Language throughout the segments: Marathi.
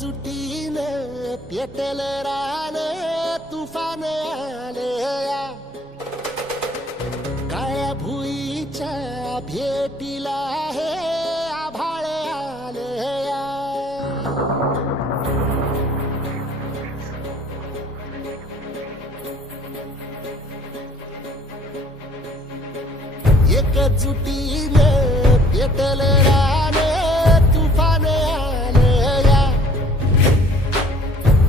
एकजुटीनं पेटल रान तुफान आलया काळ्या भुईच्या भेटीला हे आभाळ आलया एकजुटीनं पेटल रान तुफान आलया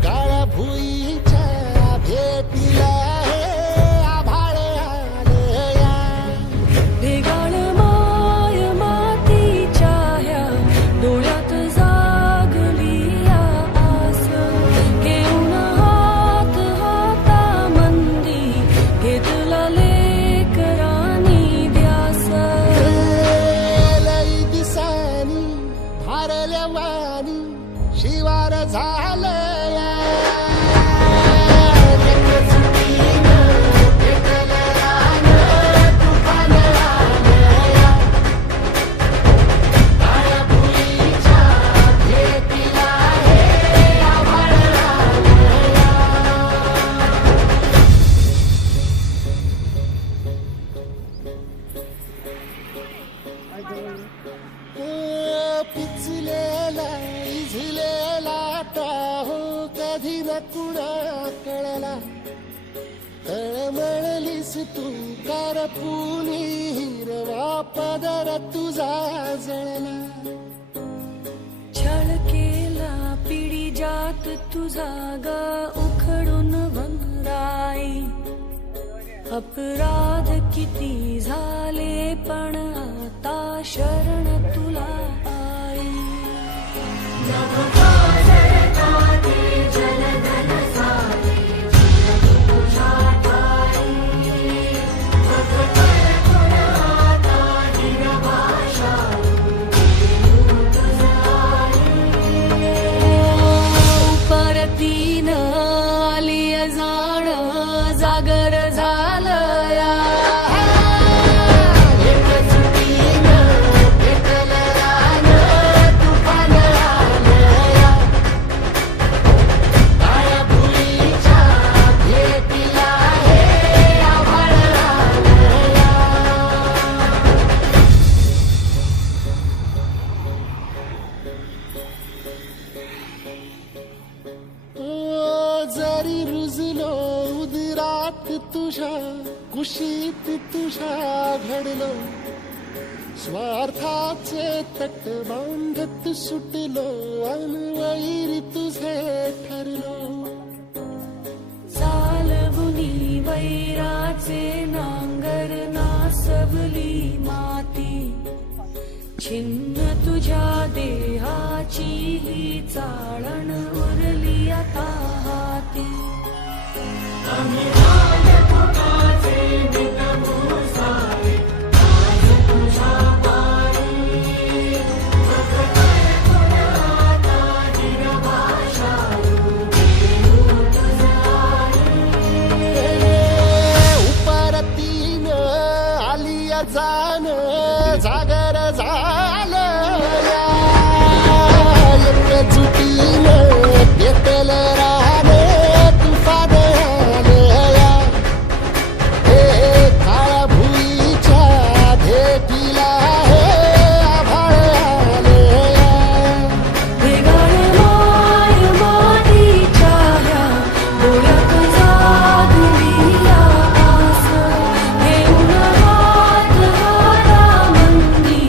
काळ्या भुईच्या भेटीला हे आभाळ आलया भेगाळ माय मातीच्या ह्या डोळ्यात जागली या आस घेऊन हात हातामंदी घेतला लेकरांनी ध्यास लई दिसानी भारल्या वाणी शिवार झालया पेटल रान तुफान आलया काळ्या भुईच्या भेटीला हे आभाळ आलया पिचलेला इझलेला टाहो कधी न कुणा कळला तळमळलीस तू कारपुनी हिरवा पदर तुझा जळला छळ केला पिढी जात तुझा ग उखडून वनराई अपराध किती झाले पण आता शरण तुला आई परतीन आली जाण जागर झालया पेटल रान तुफान आलया काळ्या भुईच्या भेटीला हे आभाळ आलया जरी रुजलो उदरात तुझ्या कुशीत तुझ्या घडलो स्वार्थाचे तट बांधत सुटलो अनवैरी तुझे ठरलो चालवुनी वैराचे नांगर नासवली माती छिन्न तुझ्या देहाची ही चाळण उरली आता हाती उपरतीन आलिया जाण जागर झालया एकजुटीनं पेटल रान तुफान आलया हे काळ्या भुईच्या भेटीला हे आभाळ आलया भेगाळ माय मातीच्या ह्या डोळ्यात जागली या आस घेऊन हात हातामंदी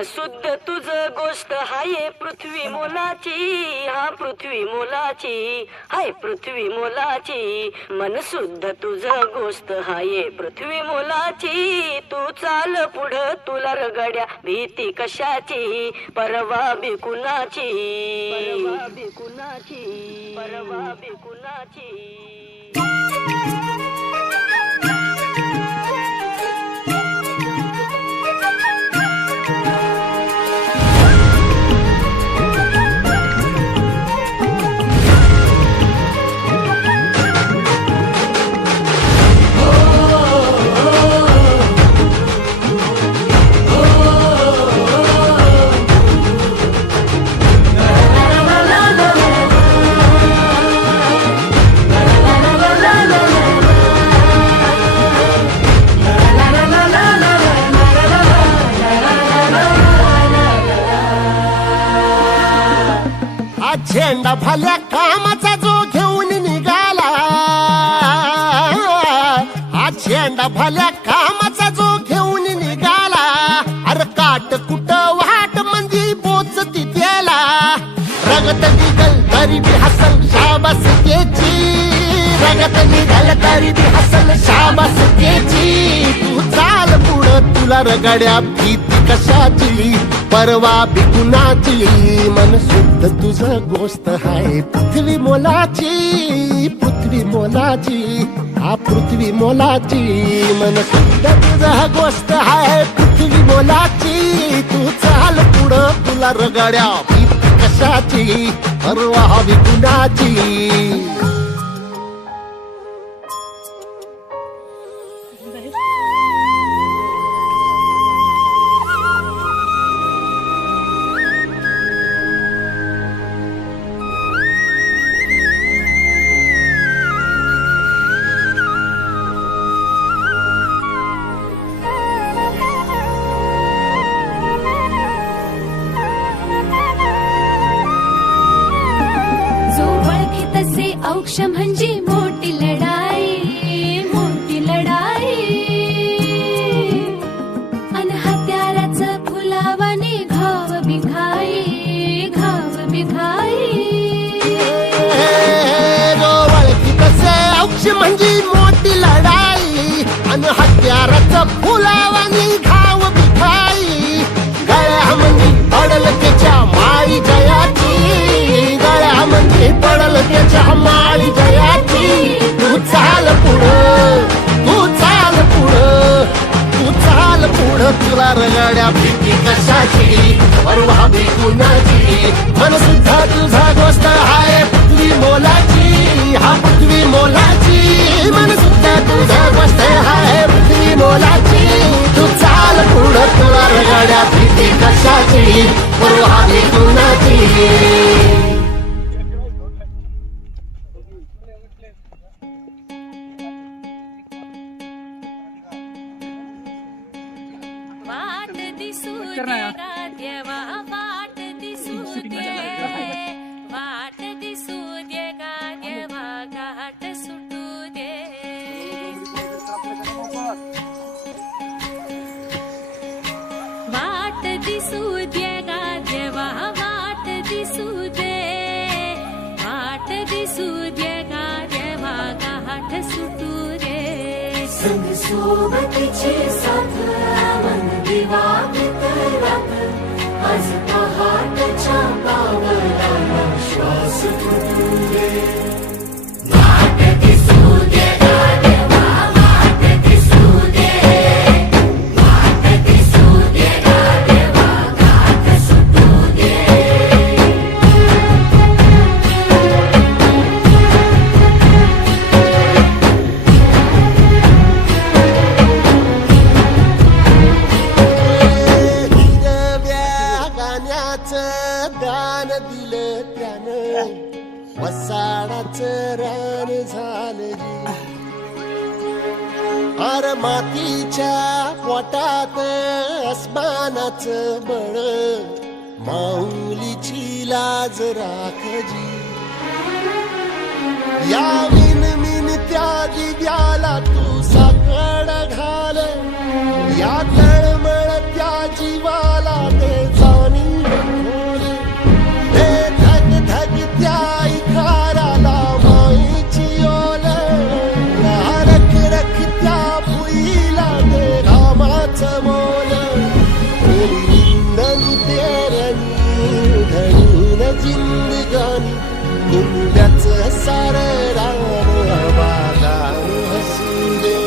मन शुद्ध तुझ गोष्ट हाय पृथ्वी मोलाची, हा पृथ्वी मोलाची, हाय पृथ्वी मोलाची. मन शुद्ध तुझ गोष्ट हाय पृथ्वी मोलाची. तू चाल पुढं तुला रगड्या भीती कशाची, परवा बी कुणाची, परवा बी कुणाची, परवा बी कुणाची. झेंडा भल्या कामाचा जो घेऊन निघाला, हा झेंडा भल्या कामाचा जो घेऊन निघाला. अरे काट कुट वाट मंदी बोचती त्याला, रगत निघल तरी बी हसल शाबास त्याची, रगत निघल तरी बी हसल शाबास त्याची. तू चाल पुढं तुला रगड्या भीती कशाची, परवा बी कुणाची. मन शुद्ध तुझं गोष्ट हाय पृथ्वी मोलाची, पृथ्वी मोलाची, हा पृथ्वी मोलाची. मन शुद्ध तुझं गोष्ट हाय पृथ्वी मोलाची. तू चाल पुढं तुला रगड्या भीती कशाची, परवा बी कुणाची. औक्ष म्हणजे मोठी लढाई, मोठी लढाई. अन हत्याराचं फुलावाने घाव बिघाई, घाव बिघाई. ओळखी तसे औक्ष म्हणजे मोठी लढाई, अन हत्याराचं फुलावाने घाव बिघाई. गळ्यामध्ये पडल त्याच्या माळी जयाची, गळ्यामध्ये पडल त्याच्या माळी जयाची. तू चाल पुढं, तू चाल पुढं, तू चाल पुढं तुला रगड्या भीती कशाची, परवा बी कुणाची. मन सुद्धा तुझा गोष्ट हाय पृथ्वी मोलाची, हा पृथ्वी मोलाची. मन सुद्धा तुझा गोष्ट हाय पृथ्वी मोलाची. तू चाल पुढं तुला रगड्या भीती कशाची, परवा बी कुणाची. वाट दिसू दे गा देवा, वाट दिसू दे, वाट दिसू दे गा देवा, घाट सुटू दे. वाट दिसू दे गा देवा, वाट दिसू दे, वाट दिसू दे गा देवा, घाट सुटू दे. संग सोबतीची साथ मन दिवाळीत रात, आज पहाटच्या पावलाला श्वास फुटू दे. वाट दिसू दे गा देवा, वाट दिसू दे, वाट दिसू दे गा देवा, घाट सुटू दे. दान दिलं त्यानं, वसाडाचं रान झालं. अर मातीच्या पोटात अस्मानाचं बळ, माऊलीची लाज राखजी. या मिन त्या दिव्याला तू साकड घाल, या तळमळ त्या जीवाला दे. सारे राम आबादान हसू दे.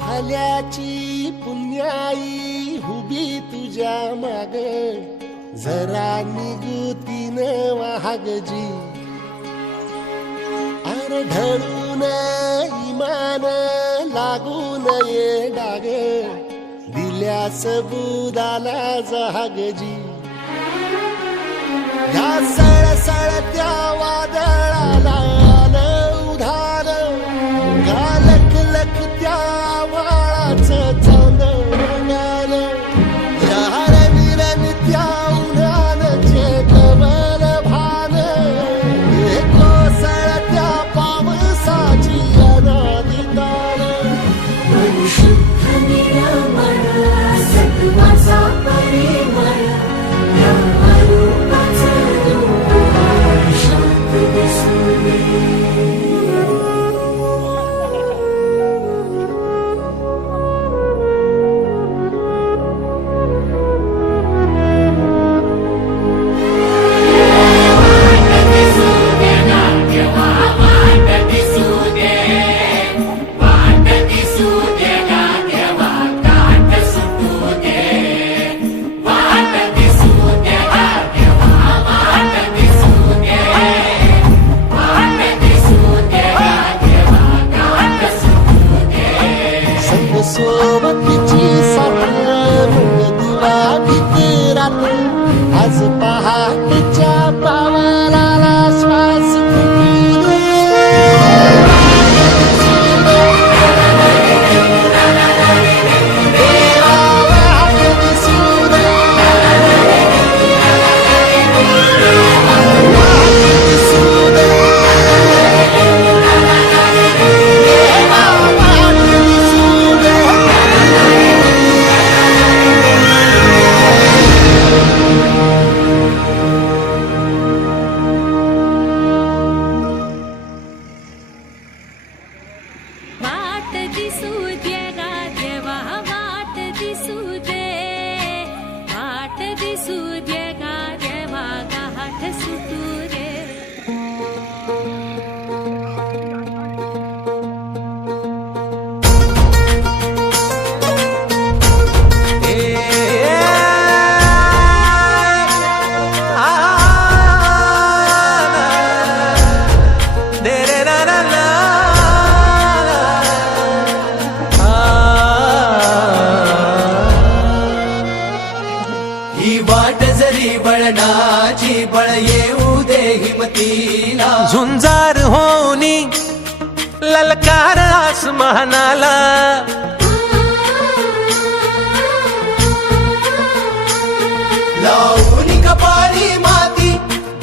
भल्याची पुण्याई हुबी तुझ्या माग जरा निगुतीन वाहगजी अरे ढळून इमान लागून ये डाग दिल्यास बुदाला जहागजी या सळसळत्या वादळाला उधार गालक लख त्या वाळाचं चांदण या रविरन त्या उन्हानचे कमल भान कोसळत्या पावसाची अनादी ताण शुद्ध निरामळ सत्वाचा परिमळ या रूपाचं रूप शांत दिसू दे. सोबतीची साखर दिवा भितरात आज पहाटेच्या पावलाला श्वास फुटू दे. देवाला हात दिसू दे. हात दिसू दे. वाट दिसू दे गा देवा वाट दिसू दे वाट दिसू दे गा देवा गाठ सुटू दे. ही वाट जरी बळणाची बळ येऊ दे हिमतीला झुंजार होनी ललकार आसमानाला लावणी कपाळी माती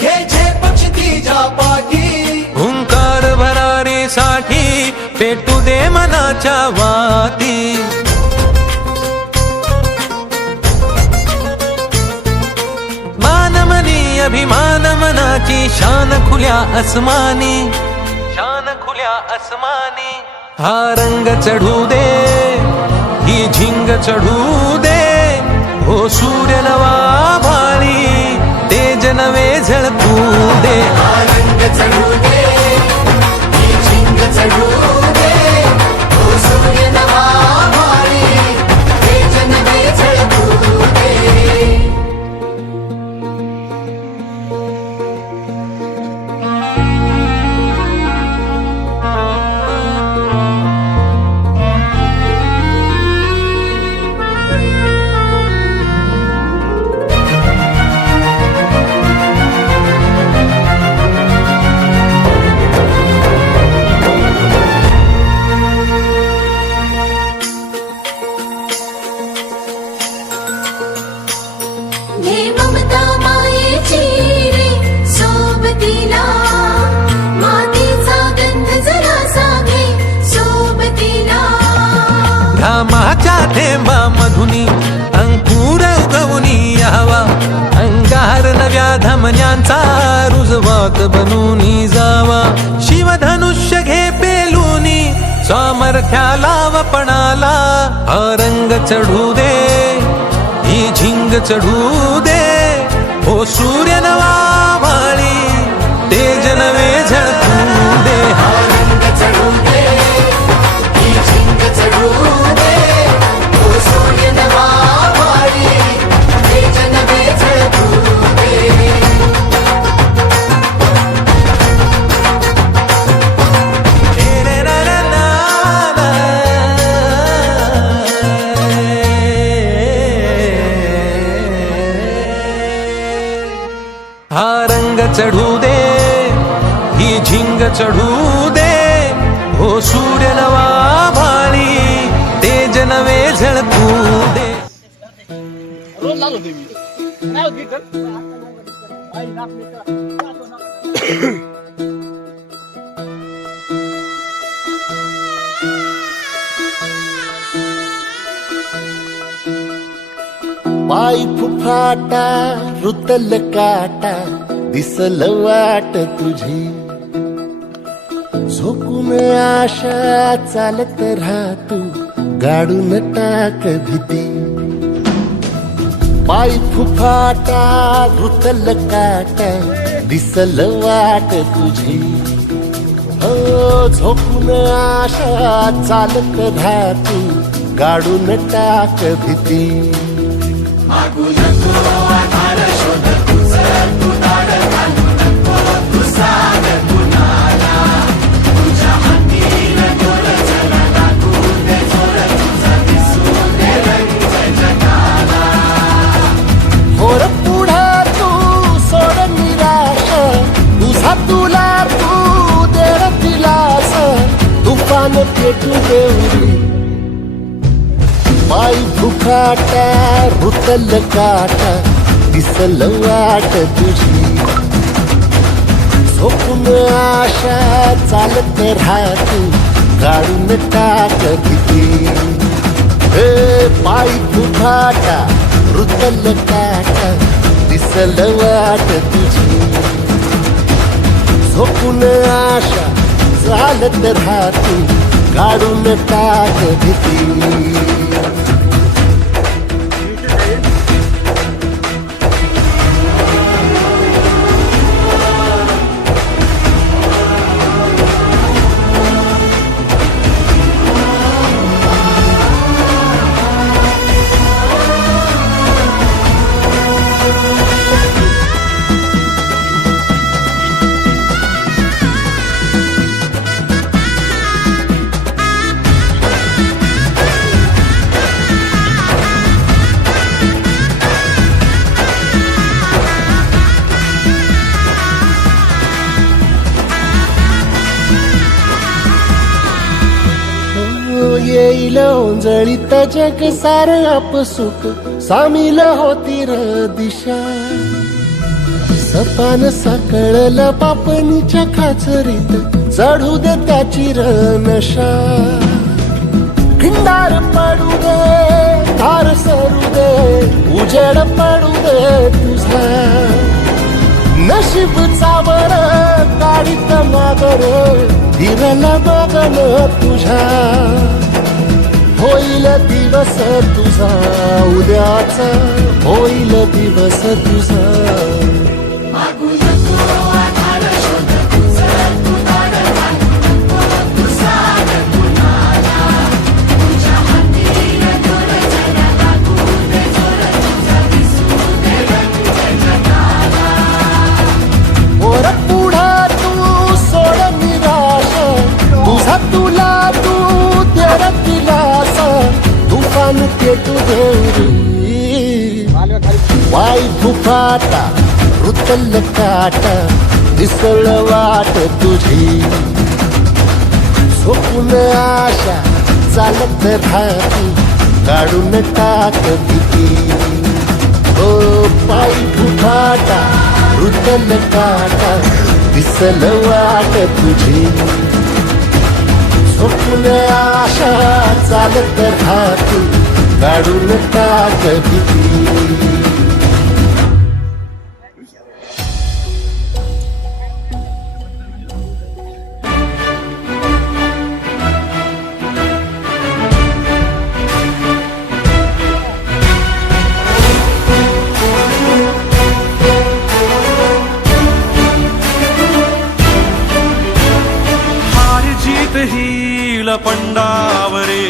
घे पक्ष तिच्या पाठी हुंकार भरारीसाठी पेटू दे मनाच्या वाती. मानमनी अभिमान मनाची शान खुल्या आसमानी शान खुल्या आसमानी हा रंग चढू दे, ही झिंग चढू दे, हो सूर्य नवा भाळी तेज नवे झळकू दे. हा रंग चढू दे, ही झिंग चढू दे, हो सूर्य नवा भाळी तेज नवे झळकू दे. हे ममता मायेची रे सोबतीला, मातीचा गंध जरासा घे सोबतीला. घामाच्या थेंबा मधुनी अंकुर उगवूनी यावा, अंगार नव्या धमन्यांचा रुजवात बनूनी जावा. शिवधनुष्य घे पेलूनी सामर्थ्याला वपणाला, हा रंग चढू दे, ही झिंग चढू दे, हो सूर्य नवा भाळी तेज नवे झळकू दे. हा रंग चढू दे, ही झिंग चढू दे, हो सूर्य नवा भाळी तेज नवे झळकू दे. हा रंग चढू दे, ही झिंग चढू दे, हो सूर्य नवा भाळी तेज नवे झळकू दे. पाय फुफाटा रुतल काटा दिसल वाट तुझी, झोकून आशा चालत राहतू गाडून टाक भीती. पाय फुफाटा रुतल काटा दिसल वाट तुझी, हो झोकून आशा चालत राहतू गाडून टाक भीती. मागू नको आधार शोध तुझं, तू दाड घालू नको, तू साग कुणाला, तुझ्या हातीन दोर चला लागू दे जोर, तुझा दिसू दे रंग जगाला. होर पुढे तू सोड निराश, तुझा तुला तू दे दिलास, तुफान पेटू देऊरी. पाय फुफाटा रुतल काटा दिसल वाट तुझी, झोपून आशा चालत राहतू गाडून टाक भीती. हे पाय फुफाटा रुतल काटा दिसल वाट तुझी, झोपून आशा चालत राहतू गाडून टाक भीती. येईल ओंजळीत जग सार आपसुक सामील होती र दिशा. सपान साकळलं पापणीच्या खाचरीत चढू दे त्याची र नशा. खिंडार पडू दे धार सरू दे उजेड पडू दे तुझा. नशीब चावर काढीत मागर फिरल बगल तुझ्या होईल दिवस तुझा उद्याचा होईल दिवस तुझा मागू नको आधार शोध तुझं तू दाड घालू नको तू साग कुणाला तुझ्या हाती दोर जरा लागू दे जोर तुझा दिसू दे रंग जगाला वर पुढा तू सोड निराश तुझा तुला तू तेर दिलास तुफान पेटू देवरी वाई फुफाटा रुतल काटा दिसल वाट तुझी झोपून आशा चालत राहती काढून टाक भीती ओ पायी फुफाटा रुतल काटा दिसल वाट तुझी झोपून आशा चालत राहती काढून टाक भीती हार जीत ही लपंडावरे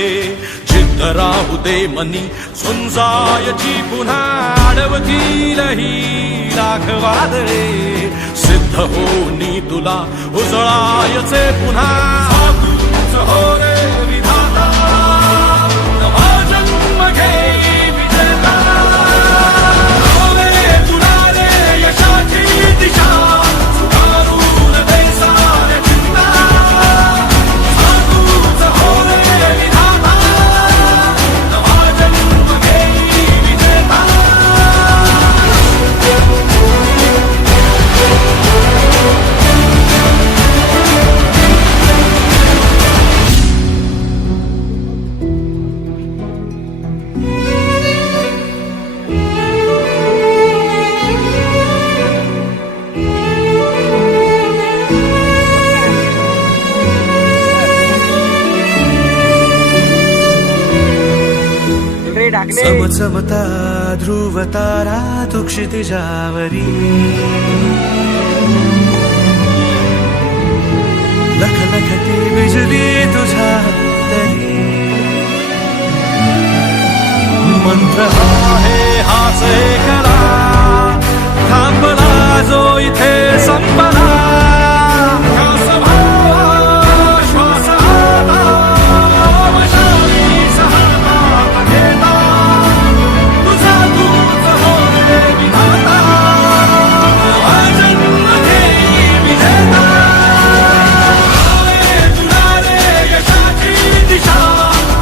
जिद्द राहू दे मनी झुंजायची पुन्हा अडवतील ही लाख वादळे सिद्ध होनी तुला उजळायचे पुन्हा साधूच हो रे विधाता नवा जन्म घे विजेता हो रे तुला रे यशाची दिशा सुधारून दे साऱ्या चिंता साधूच हो रे विधाता नवा जन्म घे विजेता चमचमता ध्रुव तारा तू क्षितिजावरी लखलखती बिजली तुझ्या तरी मंत्र आहे हाच करा थांबला जो इथे संपला श्वास भावा, श्वास आता, वशाली सहारा घेता तुझा तूच हो रे विधाता नवा जन्म घेई विजेता रे तुला रे यशाची दिशा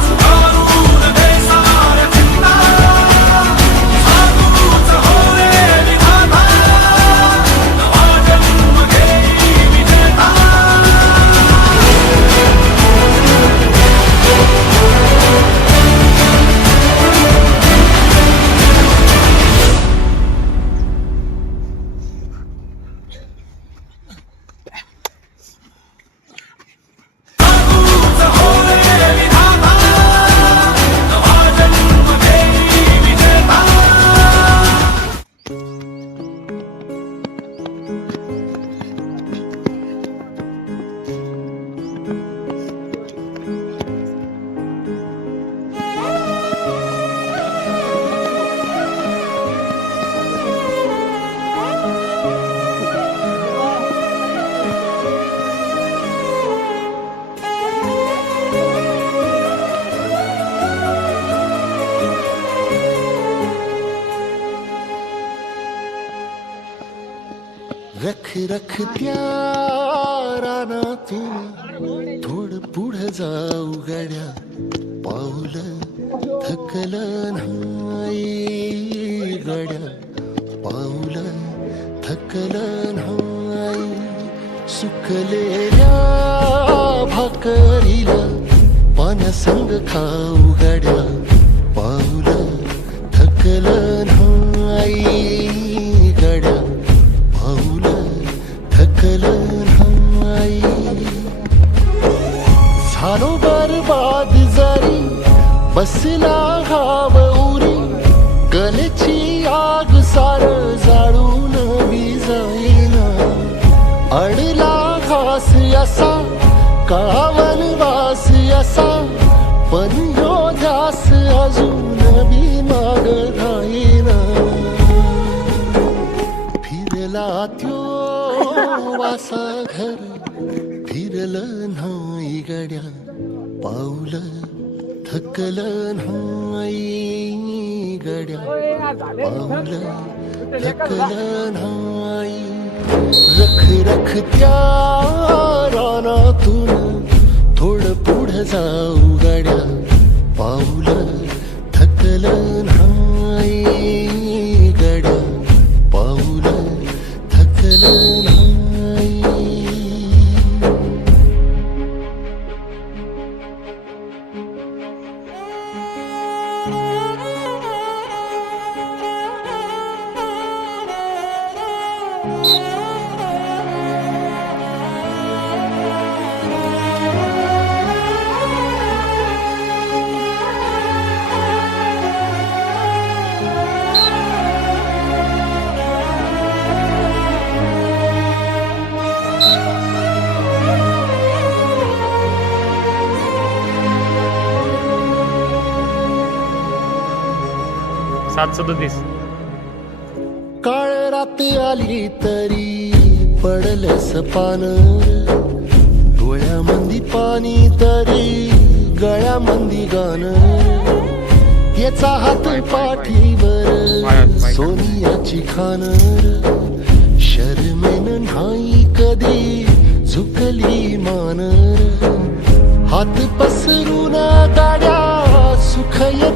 सुधारून दे साऱ्या चिंता साधूच हो रे विधाता नवा जन्म घेई विजेता साधूच हो रे विधाता नवा जन्म घेई विजेता रख रख त्या रानातून थोडं पुढं जाऊ गड्या पाऊल थकलं नाही गड्या पाऊल थकलं नाही सुकलेल्या भाकरीला पाण्यासंग खाऊ गड्या पाऊल थकलं नाही गड्या पाऊल कलेची आग सार जाळून विजाईना अडला घास असा काळा वनवास असा पण ह्यो ध्यास अजून बी माग राहीना फिरला त्यो वासा घर फिरलं नाही गड्या पाऊल थकलं नाही गड्या पाऊल थकलं नाही रख रख त्या रानातून थोडं पुढं जाऊ गड्या पाऊल थकलं नाही गड्या पाऊल थकलं नाही काळ रात आली तरी पडलंस पान डोळ्यामंदी पाणी तरी गळ्यामंदी गाणं याचा हात पाठीवर सोनियाची खान शर्मेन नाही कधी झुकली मान हात पसरून गाड्या सुख